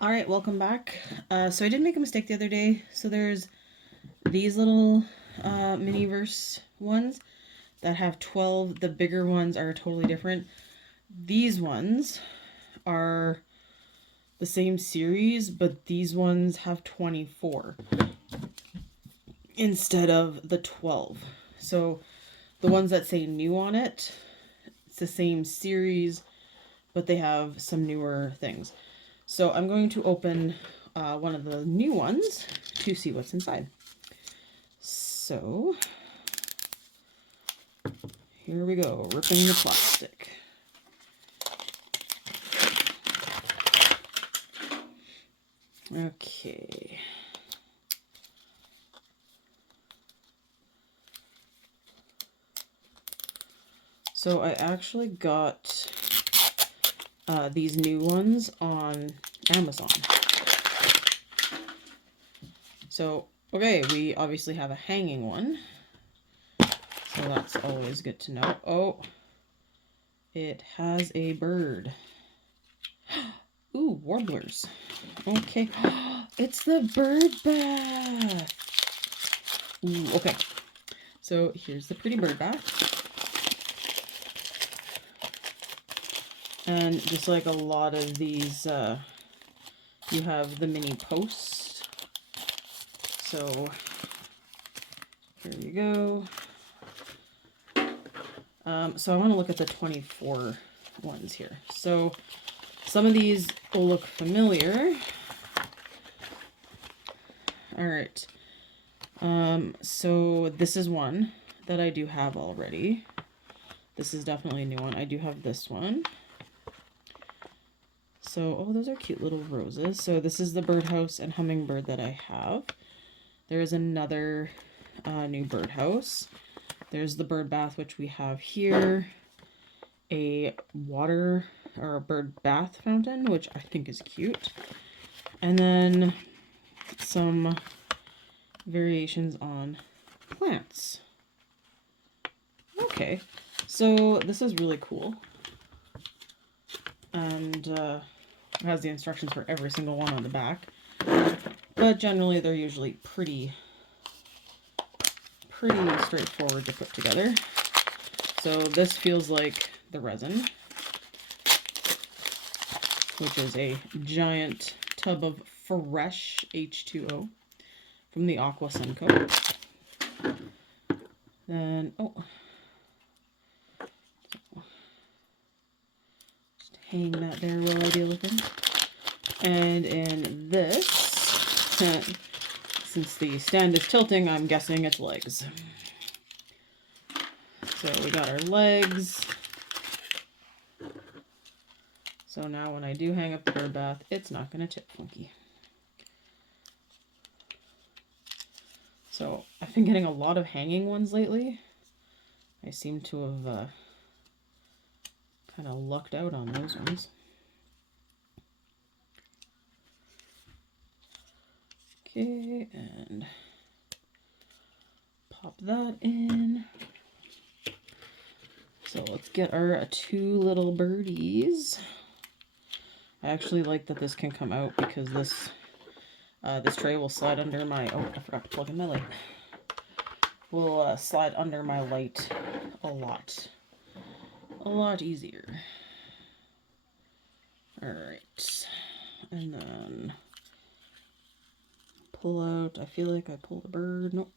All right, welcome back. So I did make a mistake the other day. So there's these little Miniverse ones that have 12. The bigger ones are totally different. These ones are the same series, but these ones have 24 instead of the 12. So the ones that say new on it, it's the same series, but they have some newer things. So I'm going to open one of the new ones to see what's inside. So here we go, ripping the plastic. Okay. So I actually got these new ones on Amazon. So, okay, we obviously have a hanging one. So that's always good to know. Oh, it has a bird. Ooh, warblers. Okay. It's the bird bath. Ooh, okay. So here's the pretty bird bath. And just like a lot of these, you have the mini post. So here you go. So I want to look at the 24 ones here. So some of these will look familiar. All right. So this is one that I do have already. This is definitely a new one. I do have this one. So, oh, those are cute little roses. So this is the birdhouse and hummingbird that I have. There is another new birdhouse. There's the bird bath, which we have here. A water or a bird bath fountain, which I think is cute. And then some variations on plants. Okay, so this is really cool. And it has the instructions for every single one on the back. But generally they're usually pretty straightforward to put together. So this feels like the resin, which is a giant tub of fresh H2O from the Aqua Sunco. Then, just hang that there while I deal with them. And in this, since the stand is tilting, I'm guessing it's legs. So we got our legs. So now when I do hang up the bird bath, it's not going to tip funky. So I've been getting a lot of hanging ones lately. I seem to have kind of lucked out on those ones. Okay, and pop that in. So let's get our two little birdies. I actually like that this can come out because this tray will slide under my, oh, I forgot to plug in my light. Will slide under my light a lot easier. All right, and then pull out, I feel like I pulled a bird, nope.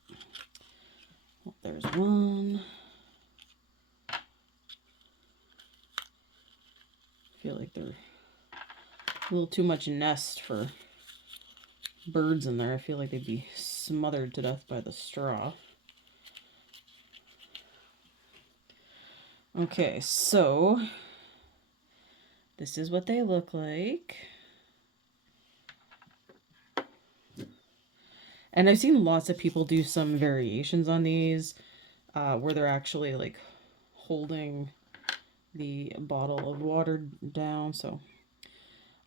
Oh, there's one. I feel like they're a little too much nest for birds in there. I feel like they'd be smothered to death by the straw. Okay, so this is what they look like. And I've seen lots of people do some variations on these where they're actually like holding the bottle of water down. So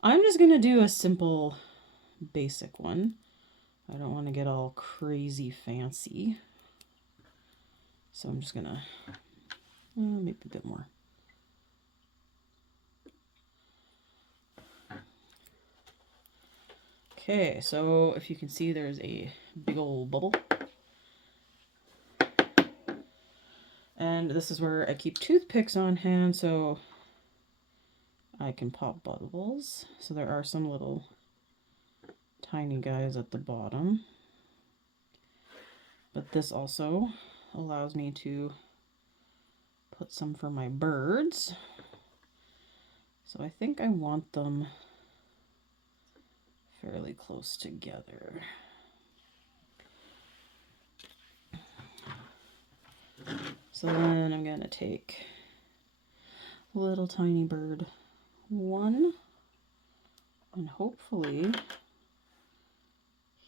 I'm just going to do a simple basic one. I don't want to get all crazy fancy. So I'm just going to maybe a bit more. Okay, so if you can see, there's a big old bubble. And this is where I keep toothpicks on hand so I can pop bubbles. So there are some little tiny guys at the bottom. But this also allows me to put some for my birds. So I think I want them fairly close together. So then I'm going to take little tiny bird 1, and hopefully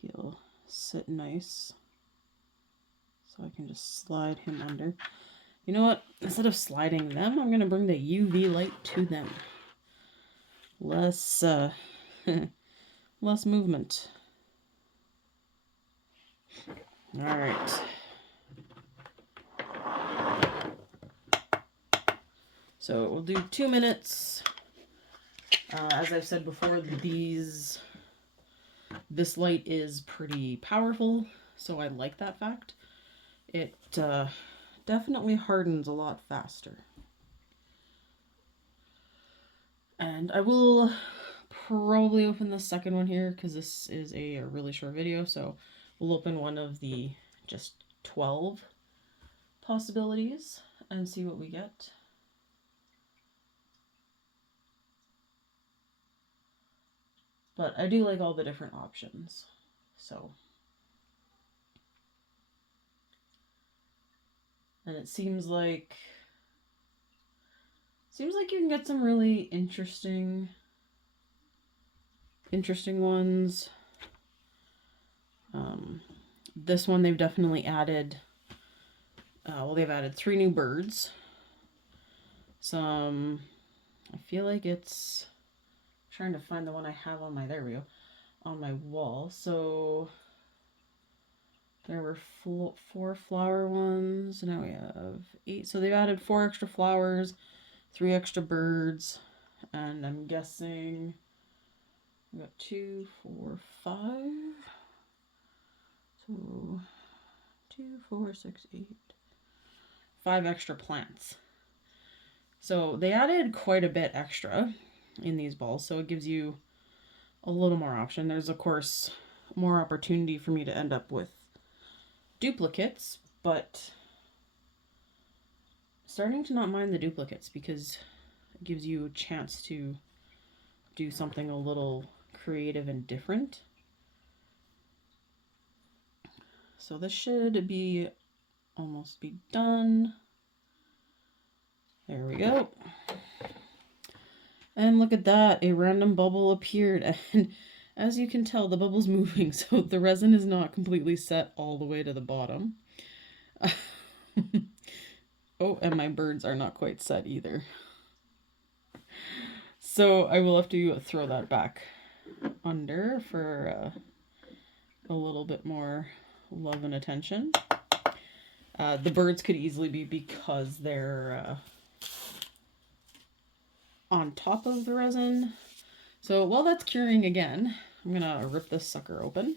he'll sit nice so I can just slide him under. You know what? Instead of sliding them, I'm going to bring the UV light to them. Less less movement. All right. So we'll do 2 minutes. As I've said before, this light is pretty powerful, so I like that fact. It definitely hardens a lot faster. And I will probably open the second one here because this is a really short video, so we'll open one of the just 12 possibilities and see what we get. But I do like all the different options, so. And it seems like you can get some really interesting ones. This one they've definitely added, they've added 3 new birds. Some, I feel like it's, trying to find the one I have on my, there we go, on my wall. So there were 4 flower ones, now we have 8. So they've added 4 extra flowers, 3 extra birds, and I'm guessing we got 2, 4, 5. So 2, 4, 6, 8. 5 extra plants. So they added quite a bit extra in these balls, so it gives you a little more option. There's of course more opportunity for me to end up with duplicates, but starting to not mind the duplicates because it gives you a chance to do something a little creative and different. So this should be almost be done. There we go. And look at that, a random bubble appeared, and as you can tell, the bubble's moving, so the resin is not completely set all the way to the bottom. Oh, and my birds are not quite set either. So I will have to throw that back under for a little bit more love and attention. The birds could easily be because they're on top of the resin. So while that's curing again, I'm gonna rip this sucker open.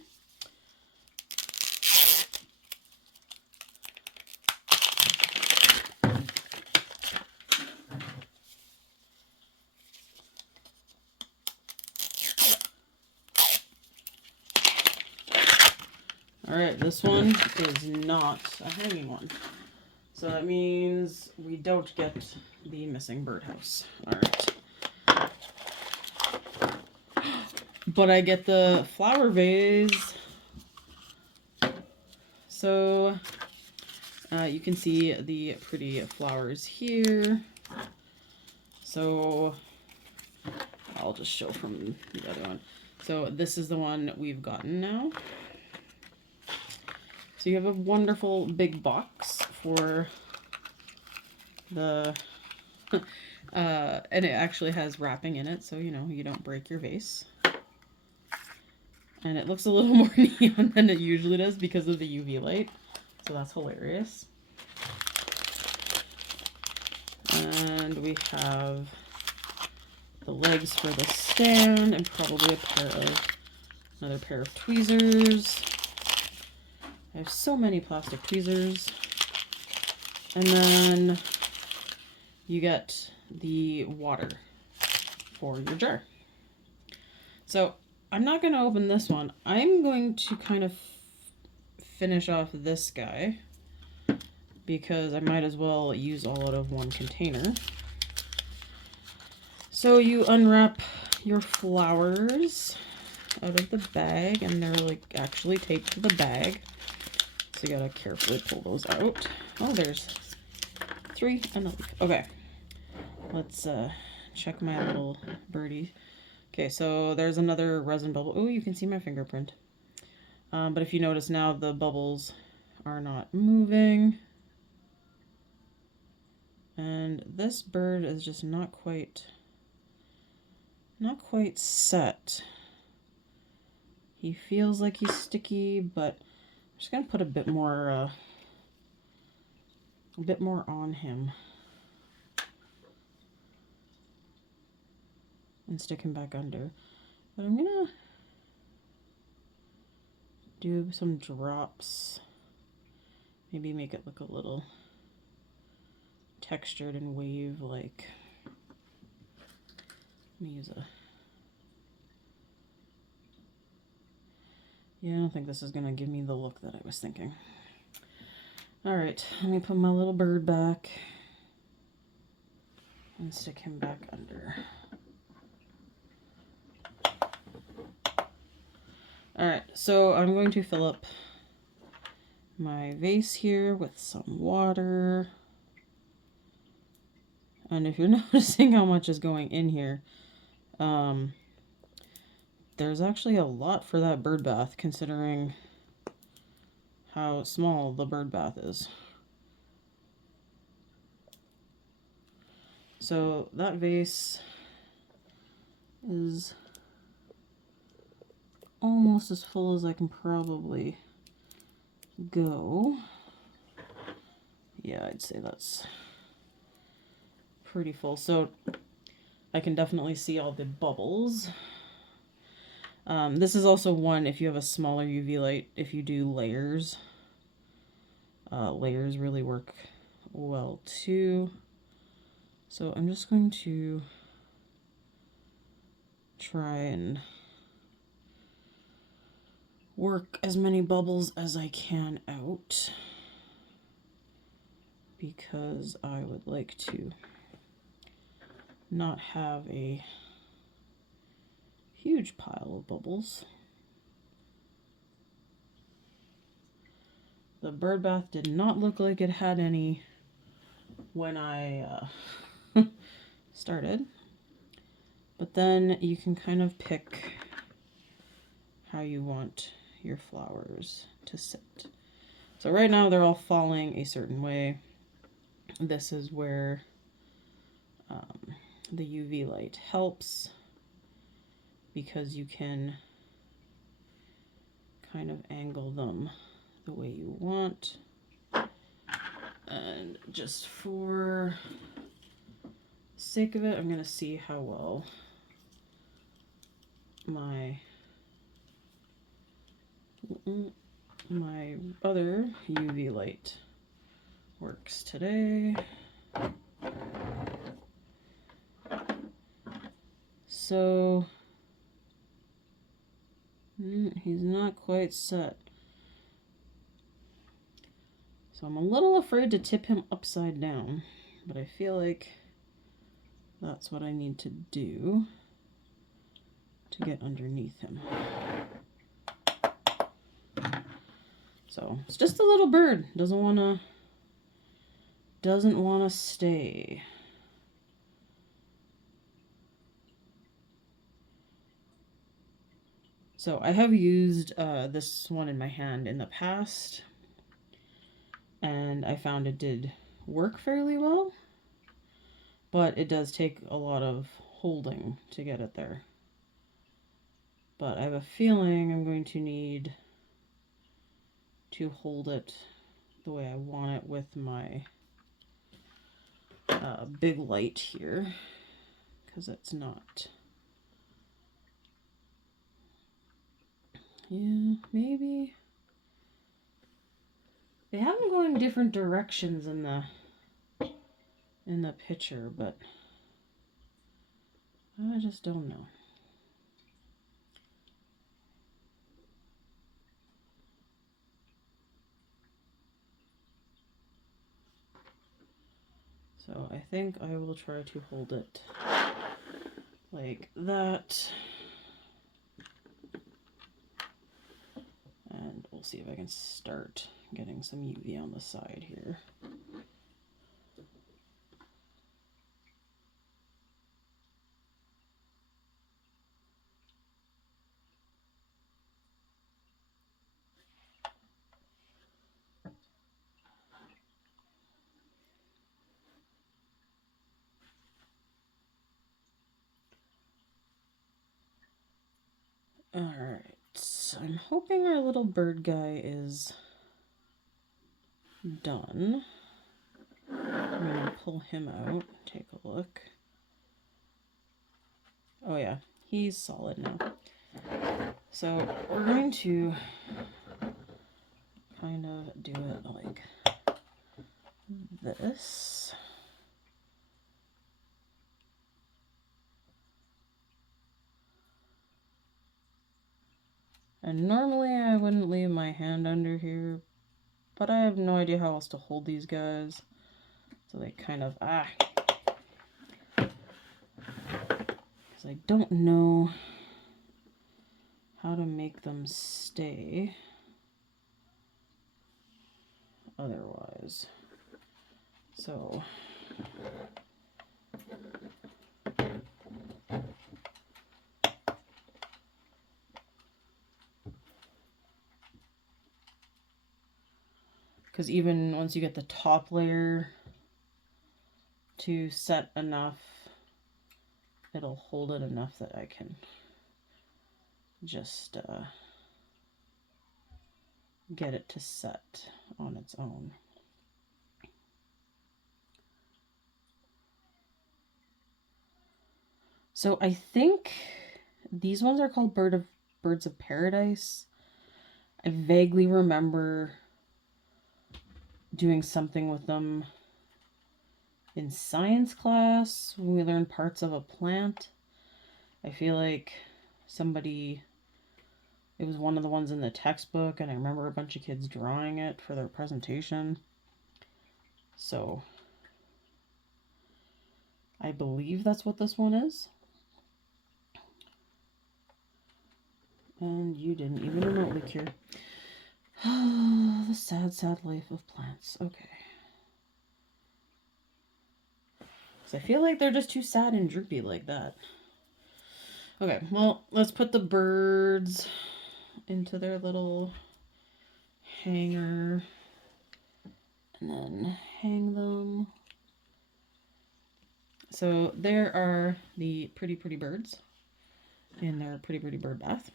Alright, this one is not a hanging one. So that means we don't get the missing birdhouse. Alright. But I get the flower vase. So you can see the pretty flowers here. So I'll just show from the other one. So this is the one we've gotten now. So you have a wonderful big box for the, and it actually has wrapping in it, so you know, you don't break your vase. And it looks a little more neon than it usually does because of the UV light, so that's hilarious. And we have the legs for the stand and probably a pair of Another pair of tweezers. I have so many plastic tweezers. And then you get the water for your jar. So I'm not going to open this one. I'm going to kind of finish off this guy because I might as well use all out of one container. So you unwrap your flowers out of the bag, and they're like actually taped to the bag. So you gotta carefully pull those out. Oh, there's 3 and a leaf. Okay, let's check my little birdie. Okay, so there's another resin bubble. Oh, you can see my fingerprint. But if you notice now, the bubbles are not moving. And this bird is just not quite set. He feels like he's sticky, but I'm just gonna put a bit more on him and stick him back under. But I'm gonna do some drops. Maybe make it look a little textured and wave-like. Let me use a... Yeah, I don't think this is gonna give me the look that I was thinking. Alright, let me put my little bird back and stick him back under. Alright, so I'm going to fill up my vase here with some water. And if you're noticing how much is going in here, there's actually a lot for that bird bath, considering how small the bird bath is. So that vase is almost as full as I can probably go. Yeah, I'd say that's pretty full. So I can definitely see all the bubbles. This is also one, if you have a smaller UV light, if you do layers, layers really work well too. So I'm just going to try and work as many bubbles as I can out, because I would like to not have a huge pile of bubbles. The bird bath did not look like it had any when I started, but then you can kind of pick how you want your flowers to sit. So right now they're all falling a certain way. This is where the UV light helps, because you can kind of angle them the way you want. And just for the sake of it, I'm going to see how well my other UV light works today. So he's not quite set. So I'm a little afraid to tip him upside down, but I feel like that's what I need to do to get underneath him. So it's just a little bird. Doesn't wanna stay. So I have used this one in my hand in the past, and I found it did work fairly well, but it does take a lot of holding to get it there. But I have a feeling I'm going to need to hold it the way I want it with my big light here, because it's not Yeah, maybe. They have them going different directions in the picture, but I just don't know. So I think I will try to hold it like that. And we'll see if I can start getting some UV on the side here. Alright, I'm hoping our little bird guy is done. I'm gonna pull him out, take a look. Oh yeah, he's solid now. So we're going to kind of do it like this. And normally I wouldn't leave my hand under here, but I have no idea how else to hold these guys. So they kind of, because I don't know how to make them stay otherwise. So because even once you get the top layer to set enough, it'll hold it enough that I can just get it to set on its own. So I think these ones are called Birds of Paradise. I vaguely remember doing something with them in science class when we learned parts of a plant. I feel like it was one of the ones in the textbook, and I remember a bunch of kids drawing it for their presentation. So I believe that's what this one is. And you didn't even remotely cure. The sad, sad life of plants. Okay. So I feel like they're just too sad and droopy like that. Okay, well, let's put the birds into their little hanger and then hang them. So there are the pretty, pretty birds in their pretty, pretty bird bath.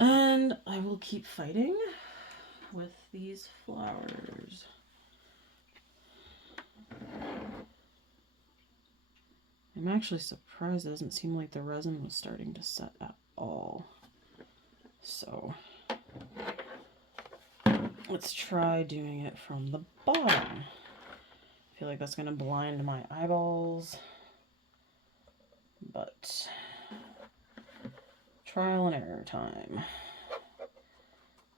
And I will keep fighting with these flowers. I'm actually surprised it doesn't seem like the resin was starting to set at all. So let's try doing it from the bottom. I feel like that's going to blind my eyeballs, but trial and error time.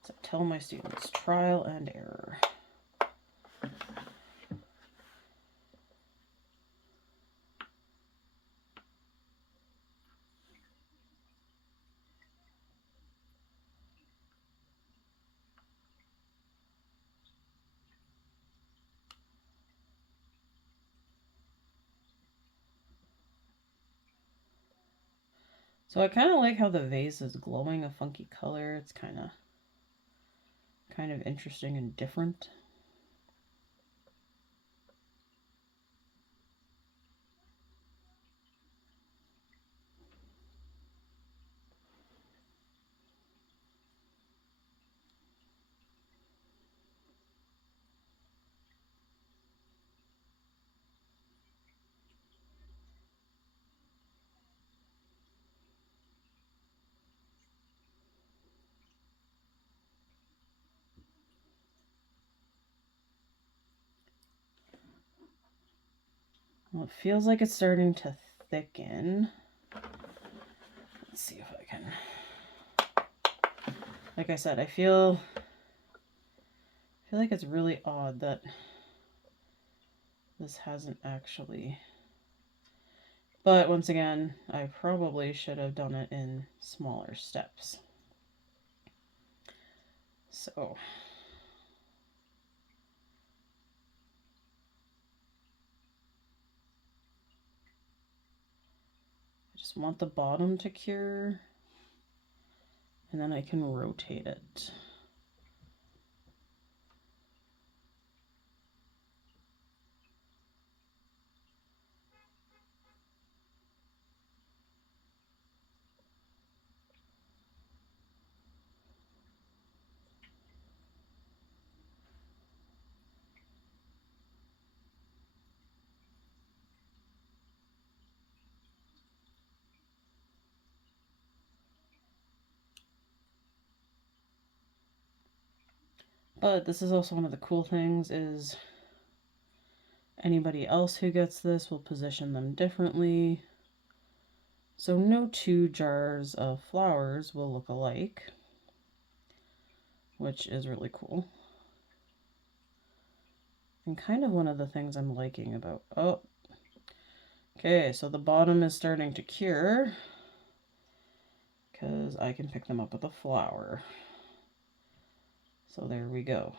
So tell my students, trial and error. So I kind of like how the vase is glowing a funky color. It's kind of interesting and different. Well, it feels like it's starting to thicken. Let's see if I can. Like I said, I feel like it's really odd that this hasn't actually. But once again, I probably should have done it in smaller steps. So I just want the bottom to cure, and then I can rotate it. But this is also one of the cool things is anybody else who gets this will position them differently. So no two jars of flowers will look alike, which is really cool. And kind of one of the things I'm liking about, oh, okay, so the bottom is starting to cure because I can pick them up with a flower. So there we go.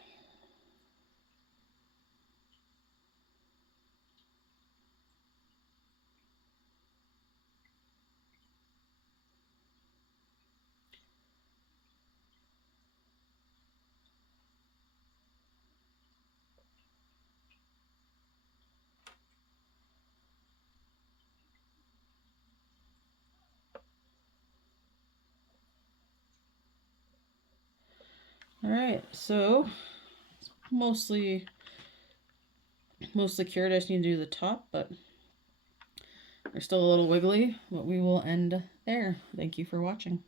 All right, so it's mostly cured. I just need to do the top, but they're still a little wiggly, but we will end there. Thank you for watching.